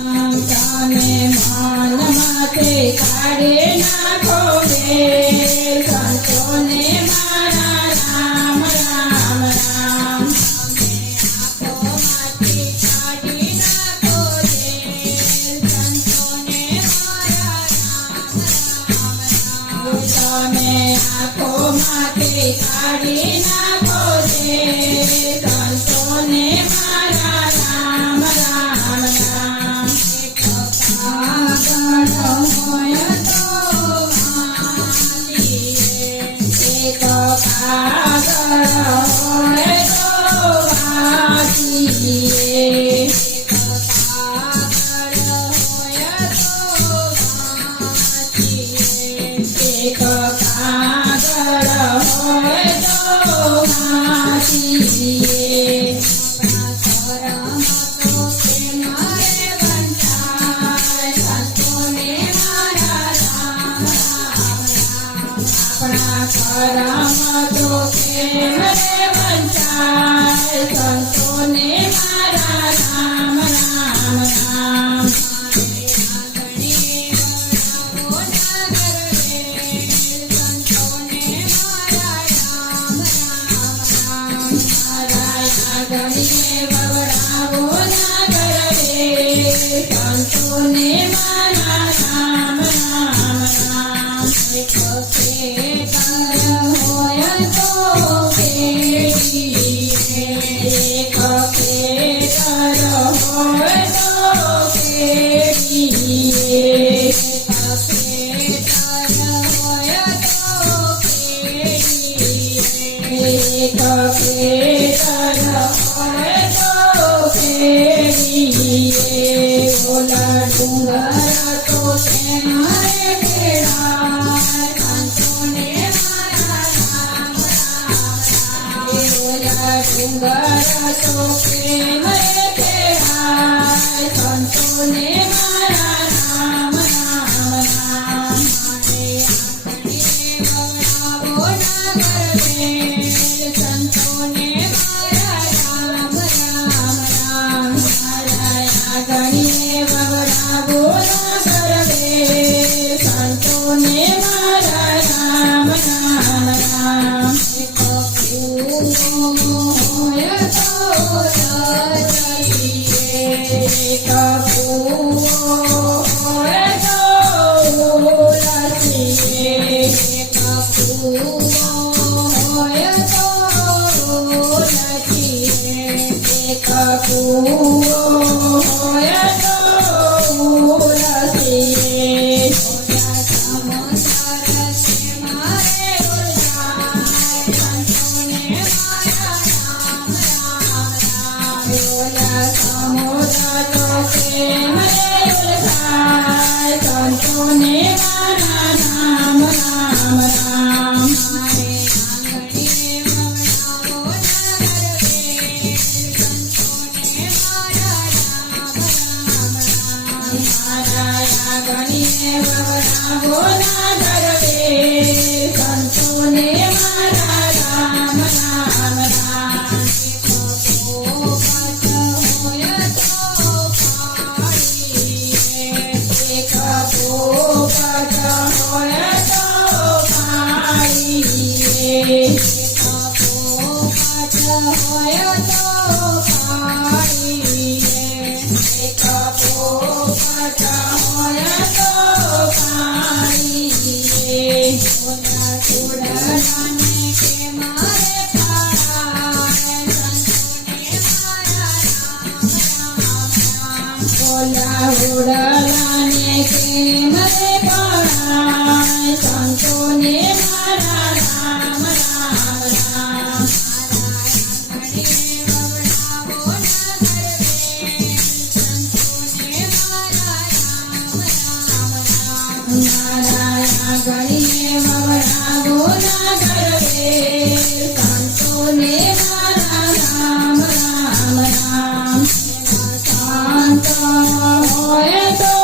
તમે મન માથે કાઢી નાખો વેર, સંતોને મારા રામ રામ રામ. તમે આંખો માંથી કાઢી નાખો વેર, સંતોને મારા રામ રામ રામ. કાગળ હોય તો વાંચીએ, એક કાગળ હોય તો વાંચીએ. એક કાગળ હોય તો વાંચીએ. આપણા કરમ તો કેમ રે વંચાય, સંતોને મારા રામ રામ રામ. ગણીએ વવડાવો ના કરે, સંતોને મારા રામ રામ રામ. એક ખેતર હોય તો કેડીએ, એક ખેતર હોય તો કેડીએ. એક ખેતર હોય તો કેડીએ. ઓલા ડુંગર તો કેમારે કેળાય, સંતોને મારા રામ રામ રામ. ઓલા ડુંગર તો કેમારે કેળાય, સંતોને મારા રામ રામ રામ. સંતોને મારા રામ રામ રામ. ગણીએ વવડાવો ના કરવે, સંતોને મારા રામ રામ રામ. એક કૂવો હોય તો તરીએ, એક કૂવો હોય તો લસીએ. એક કૂવો હોય તો લસીએ, એક કૂવો હોય તો લસીએ. મારે ઓળખાય, સંતોને મારા રામ રામ રામ. ઓલા સમોસા તો કેમ રે ઓળખાય, સંતોને મારા રામ રામ રામ. ગણીએ વવડાવો ના કરવે, સંતોને મારા રામ રામ રામ. એક પોપટ હોય તો પાડીએ, એક પોપટ હોય તો પાડીએ. એક પોપટ હોય તો પાડીએ. ઓલા ચૂડલાને કે મારે પાડાય, સંતોને મારા રામ રામ રામ. ઓલા ઉડલાને કે મારે પાડાય, સંતોને મારા રામ રામ રામ. ગણીએ વવડાવો ના કરવે, સંતોને મારા રામ રામ રામ. શાંત હોય તો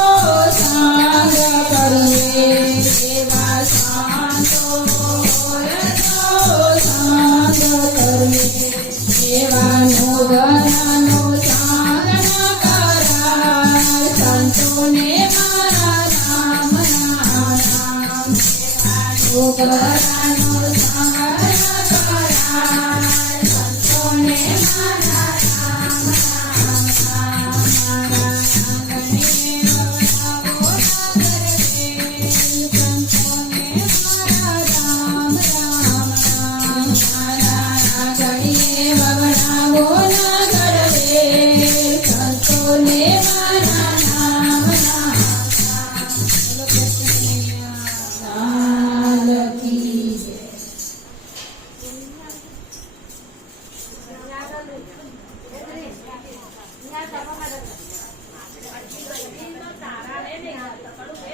સાંગ કરીએ, એવા શાંતો હોય તો સાંગ કરીએ. એવા નો ગરાનો સાંગ ન કરાય, છોકરાનો